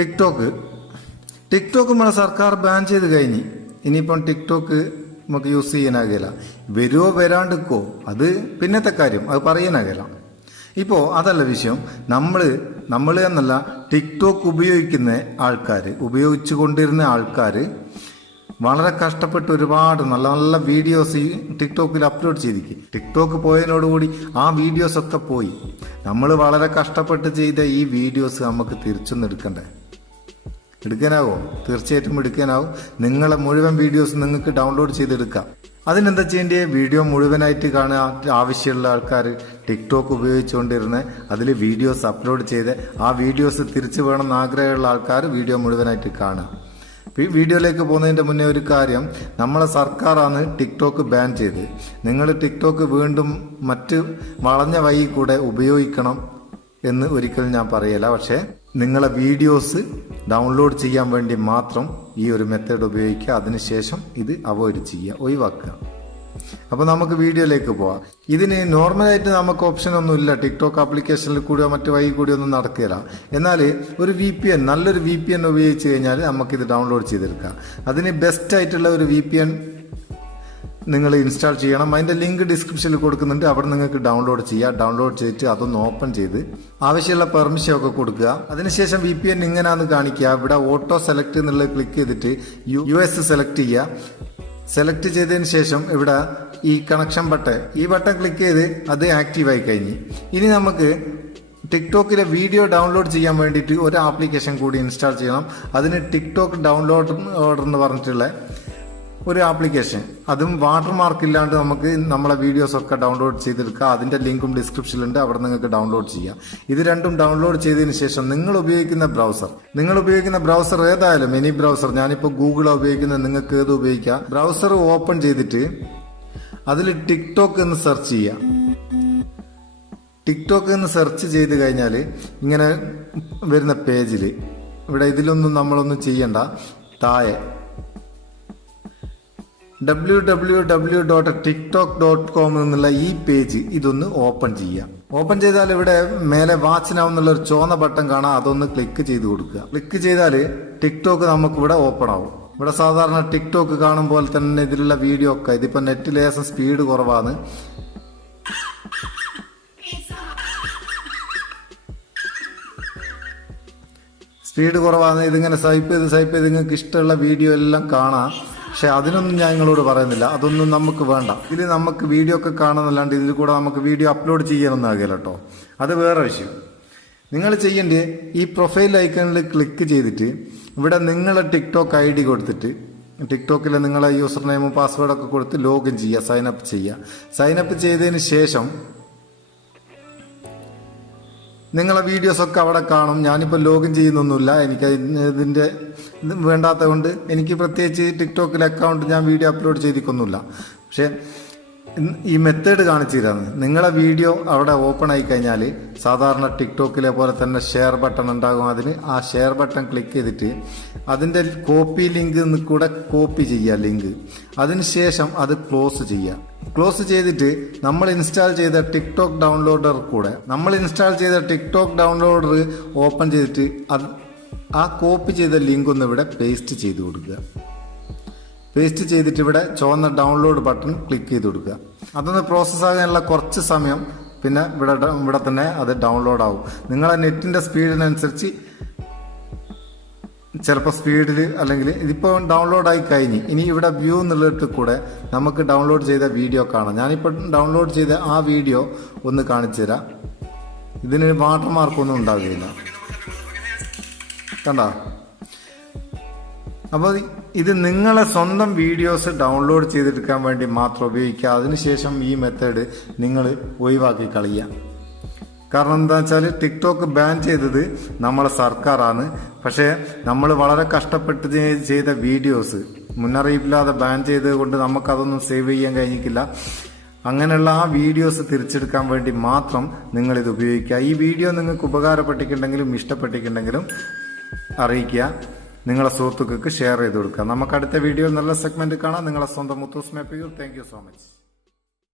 TikTok നമ്മളെ സർക്കാർ ban ചെയ്ത് കഴിഞ്ഞ് ഇനിയിപ്പം ടിക്ടോക്ക് നമുക്ക് യൂസ് ചെയ്യാനാകില്ല. വരുമോ വരാണ്ടിക്കോ അത് പിന്നത്തെ കാര്യം, അത് പറയാനാകില്ല. ഇപ്പോൾ അതല്ല വിഷയം. നമ്മൾ എന്നല്ല, ടിക്ടോക്ക് ഉപയോഗിച്ചു കൊണ്ടിരുന്ന ആൾക്കാർ വളരെ കഷ്ടപ്പെട്ട് ഒരുപാട് നല്ല നല്ല വീഡിയോസ് ഈ ടിക്ടോക്കിൽ അപ്ലോഡ് ചെയ്തിരിക്കും. ടിക്ടോക്ക് പോയതിനോടുകൂടി ആ വീഡിയോസൊക്കെ പോയി. നമ്മൾ വളരെ കഷ്ടപ്പെട്ട് ചെയ്ത ഈ വീഡിയോസ് നമുക്ക് തിരിച്ചൊന്നും എടുക്കാനാവോ? തീർച്ചയായിട്ടും എടുക്കാനാവും. നിങ്ങളെ മുഴുവൻ വീഡിയോസ് നിങ്ങൾക്ക് ഡൗൺലോഡ് ചെയ്തെടുക്കാം. അതിനെന്താ ചെയ്യേണ്ടത്? വീഡിയോ മുഴുവനായിട്ട് കാണാൻ ആവശ്യമുള്ള ആൾക്കാർ ടിക്ടോക്ക് ഉപയോഗിച്ചുകൊണ്ടിരുന്ന അതിൽ വീഡിയോസ് അപ്ലോഡ് ചെയ്ത് ആ വീഡിയോസ് തിരിച്ചു വേണമെന്ന് ആഗ്രഹമുള്ള ആൾക്കാർ വീഡിയോ മുഴുവനായിട്ട് കാണുക. ഈ വീഡിയോയിലേക്ക് പോകുന്നതിൻ്റെ മുന്നേ ഒരു കാര്യം, നമ്മളെ സർക്കാരാണ് ടിക്ടോക്ക് ബാൻ ചെയ്ത്. നിങ്ങൾ ടിക്ടോക്ക് വീണ്ടും മറ്റ് വളഞ്ഞ വഴി കൂടെ ഉപയോഗിക്കണം എന്ന് ഒരിക്കലും ഞാൻ പറയല. പക്ഷേ നിങ്ങളെ വീഡിയോസ് ഡൗൺലോഡ് ചെയ്യാൻ വേണ്ടി മാത്രം ഈ ഒരു മെത്തേഡ് ഉപയോഗിക്കുക. അതിനുശേഷം ഇത് അവോയ്ഡ് ചെയ്യുക, ഒഴിവാക്കുക. അപ്പോൾ നമുക്ക് വീഡിയോയിലേക്ക് പോവാം. ഇതിന് നോർമലായിട്ട് നമുക്ക് ഓപ്ഷൻ ഒന്നുമില്ല. ടിക്ടോക്ക് ആപ്ലിക്കേഷനിൽ കൂടിയോ മറ്റു വഴി കൂടിയോ ഒന്നും നടക്കില്ല. എന്നാൽ ഒരു നല്ലൊരു VPN ഉപയോഗിച്ച് കഴിഞ്ഞാൽ നമുക്കിത് ഡൗൺലോഡ് ചെയ്തെടുക്കാം. അതിന് ബെസ്റ്റ് ആയിട്ടുള്ള ഒരു VPN നിങ്ങൾ ഇൻസ്റ്റാൾ ചെയ്യണം. അതിൻ്റെ ലിങ്ക് ഡിസ്ക്രിപ്ഷനിൽ കൊടുക്കുന്നുണ്ട്. അവിടെ നിങ്ങൾക്ക് ഡൗൺലോഡ് ചെയ്യാം. ഡൗൺലോഡ് ചെയ്തിട്ട് അതൊന്ന് ഓപ്പൺ ചെയ്ത് ആവശ്യമുള്ള പെർമിഷൻ ഒക്കെ കൊടുക്കുക. അതിനുശേഷം VPN ഇങ്ങനെയാണെന്ന് കാണിക്കുക. ഇവിടെ ഓട്ടോ സെലക്ട് എന്നുള്ളത് ക്ലിക്ക് ചെയ്തിട്ട് US സെലക്ട് ചെയ്യുക. സെലക്ട് ചെയ്തതിന് ശേഷം ഇവിടെ ഈ കണക്ഷൻ ബട്ടൺ ക്ലിക്ക് ചെയ്ത് അത് ആക്റ്റീവായി കഴിഞ്ഞ് ഇനി നമുക്ക് ടിക്ടോക്കിലെ വീഡിയോ ഡൗൺലോഡ് ചെയ്യാൻ വേണ്ടിയിട്ട് ഒരു ആപ്ലിക്കേഷൻ കൂടി ഇൻസ്റ്റാൾ ചെയ്യണം. അതിന് ടിക്ടോക്ക് ഡൗൺലോഡ് എന്ന് പറഞ്ഞിട്ടുള്ള ഒരു ആപ്ലിക്കേഷൻ, അതും വാട്ടർമാർക്ക് ഇല്ലാണ്ട് നമുക്ക് നമ്മളെ വീഡിയോസ് ഒക്കെ ഡൗൺലോഡ് ചെയ്തെടുക്കുക. അതിന്റെ ലിങ്കും ഡിസ്ക്രിപ്ഷനിലുണ്ട്. അവിടെ നിങ്ങൾക്ക് ഡൗൺലോഡ് ചെയ്യാം. ഇത് രണ്ടും ഡൗൺലോഡ് ചെയ്തതിന് ശേഷം നിങ്ങൾ ഉപയോഗിക്കുന്ന ബ്രൗസർ ഏതായാലും എനി ബ്രൗസർ, ഞാനിപ്പോൾ ഗൂഗിളാണ് ഉപയോഗിക്കുന്നത്, നിങ്ങൾക്ക് ഏത് ഉപയോഗിക്കാം. ബ്രൗസർ ഓപ്പൺ ചെയ്തിട്ട് അതിൽ ടിക്ടോക്ക് എന്ന് സെർച്ച് ചെയ്യുക. ടിക്ടോക്ക് എന്ന് സെർച്ച് ചെയ്ത് കഴിഞ്ഞാൽ ഇങ്ങനെ വരുന്ന പേജിൽ ഇവിടെ ഇതിലൊന്നും നമ്മളൊന്നും ചെയ്യണ്ട. താഴെ www.tiktok.com എന്നുള്ള ഈ പേജ് ഇതൊന്ന് ഓപ്പൺ ചെയ്യാം. ഓപ്പൺ ചെയ്താൽ ഇവിടെ മേലെ വാച്ച് നൗ എന്നുള്ള ഒരു ചുവന്ന ബട്ടൺ കാണാം. അതൊന്ന് ക്ലിക്ക് ചെയ്ത് കൊടുക്കുക. ക്ലിക്ക് ചെയ്താൽ ടിക്ടോക്ക് നമുക്ക് ഇവിടെ ഓപ്പൺ ആവും. ഇവിടെ സാധാരണ ടിക്ടോക്ക് കാണും പോലെ തന്നെ ഇതിലുള്ള വീഡിയോ ഒക്കെ, ഇതിപ്പോൾ നെറ്റ് ലേശം സ്പീഡ് കുറവാണ്. ഇതിങ്ങനെ സ്വൈപ്പ് ചെയ്ത് നിങ്ങൾക്ക് ഇഷ്ടമുള്ള വീഡിയോ എല്ലാം കാണാം. പക്ഷെ അതിനൊന്നും ഞാൻ നിങ്ങളോട് പറയുന്നില്ല, അതൊന്നും നമുക്ക് വേണ്ട. ഇതിൽ നമുക്ക് വീഡിയോ ഒക്കെ കാണുന്നല്ലാണ്ട് ഇതിൽ കൂടെ നമുക്ക് വീഡിയോ അപ്ലോഡ് ചെയ്യാനൊന്നാകില്ല കേട്ടോ. അത് വേറെ വിഷയം. നിങ്ങൾ ചെയ്യേണ്ടത് ഈ പ്രൊഫൈൽ ഐക്കണിൽ ക്ലിക്ക് ചെയ്തിട്ട് ഇവിടെ നിങ്ങളെ ടിക്ടോക്ക് ID കൊടുത്തിട്ട് ടിക്ടോക്കിൽ നിങ്ങളെ യൂസർ നെയിമും പാസ്വേഡൊക്കെ കൊടുത്ത് ലോഗിൻ ചെയ്യുക, സൈനപ്പ് ചെയ്തതിന് ശേഷം നിങ്ങളെ വീഡിയോസൊക്കെ അവിടെ കാണും. ഞാനിപ്പോൾ ലോഗിൻ ചെയ്യുന്നൊന്നുമില്ല, എനിക്ക് ഇതിൻ്റെ വേണ്ടാത്തത് കൊണ്ട് എനിക്ക് പ്രത്യേകിച്ച് ടിക്ടോക്കിൽ അക്കൗണ്ട് ഞാൻ വീഡിയോ അപ്ലോഡ് ചെയ്തിക്കൊന്നുമില്ല. പക്ഷേ ഈ മെത്തേഡ് കാണിച്ചു തരാണ്. നിങ്ങളെ വീഡിയോ അവിടെ ഓപ്പൺ ആയി കഴിഞ്ഞാൽ സാധാരണ ടിക്ടോക്കിലെ പോലെ തന്നെ ഷെയർ ബട്ടൺ ഉണ്ടാകും. അതിന് ആ ഷെയർ ബട്ടൺ ക്ലിക്ക് ചെയ്തിട്ട് അതിൻ്റെ കോപ്പി ലിങ്ക് കൂടെ കോപ്പി ചെയ്യുക ലിങ്ക്. അതിനുശേഷം അത് ക്ലോസ് ചെയ്തിട്ട് നമ്മൾ ഇൻസ്റ്റാൾ ചെയ്ത ടിക്ടോക്ക് ഡൗൺലോഡർ ഓപ്പൺ ചെയ്തിട്ട് ആ കോപ്പി ചെയ്ത ലിങ്ക് ഒന്ന് ഇവിടെ പേസ്റ്റ് ചെയ്ത് കൊടുക്കുക. പേസ്റ്റ് ചെയ്തിട്ട് ഇവിടെ ചുവന്ന ഡൗൺലോഡ് ബട്ടൺ ക്ലിക്ക് ചെയ്ത് കൊടുക്കുക. അതൊന്ന് പ്രോസസ്സ് ആകാനുള്ള കുറച്ച് സമയം, പിന്നെ ഇവിടെ തന്നെ അത് ഡൗൺലോഡ് ആവും. നിങ്ങളെ നെറ്റിൻ്റെ സ്പീഡിനനുസരിച്ച് ചിലപ്പോൾ സ്പീഡിൽ അല്ലെങ്കിൽ ഇതിപ്പോൾ ഡൗൺലോഡായി കഴിഞ്ഞ് ഇനി ഇവിടെ വ്യൂ എന്നുള്ളിടത്ത് കൂടെ നമുക്ക് ഡൗൺലോഡ് ചെയ്ത വീഡിയോ കാണാം. ഞാനിപ്പോൾ ഡൗൺലോഡ് ചെയ്ത ആ വീഡിയോ ഒന്ന് കാണിച്ചു തരാം. ഇതിന് വാട്ടർമാർക്കൊന്നും ഉണ്ടാകുകയില്ല, കണ്ടോ? അപ്പോൾ ഇത് നിങ്ങളെ സ്വന്തം വീഡിയോസ് ഡൗൺലോഡ് ചെയ്തെടുക്കാൻ വേണ്ടി മാത്രം ഉപയോഗിക്കുക. അതിനുശേഷം ഈ മെത്തേഡ് നിങ്ങൾ ഒഴിവാക്കി കളയുക. കാരണം എന്താ വെച്ചാൽ ടിക്ടോക്ക് ബാൻ ചെയ്തത് നമ്മളെ സർക്കാരാണ്. പക്ഷേ നമ്മൾ വളരെ കഷ്ടപ്പെട്ട് ചെയ്ത വീഡിയോസ് മുന്നറിയിപ്പില്ലാതെ ബാൻ ചെയ്തത് കൊണ്ട് നമുക്കതൊന്നും സേവ് ചെയ്യാൻ കഴിഞ്ഞിട്ടില്ല. അങ്ങനെയുള്ള ആ വീഡിയോസ് തിരിച്ചെടുക്കാൻ വേണ്ടി മാത്രം നിങ്ങളിത് ഉപയോഗിക്കുക. ഈ വീഡിയോ നിങ്ങൾക്ക് ഉപകാരപ്പെട്ടിട്ടുണ്ടെങ്കിലും ഇഷ്ടപ്പെട്ടിട്ടുണ്ടെങ്കിലും അറിയിക്കുക. നിങ്ങളെ സുഹൃത്തുക്കൾക്ക് ഷെയർ ചെയ്ത് കൊടുക്കുക. നമുക്ക് അടുത്ത വീഡിയോയിൽ നല്ല സെഗ്മെന്റ് കാണാം. നിങ്ങളെ സ്വന്തം Muthoos Meppayur. Thank you so much.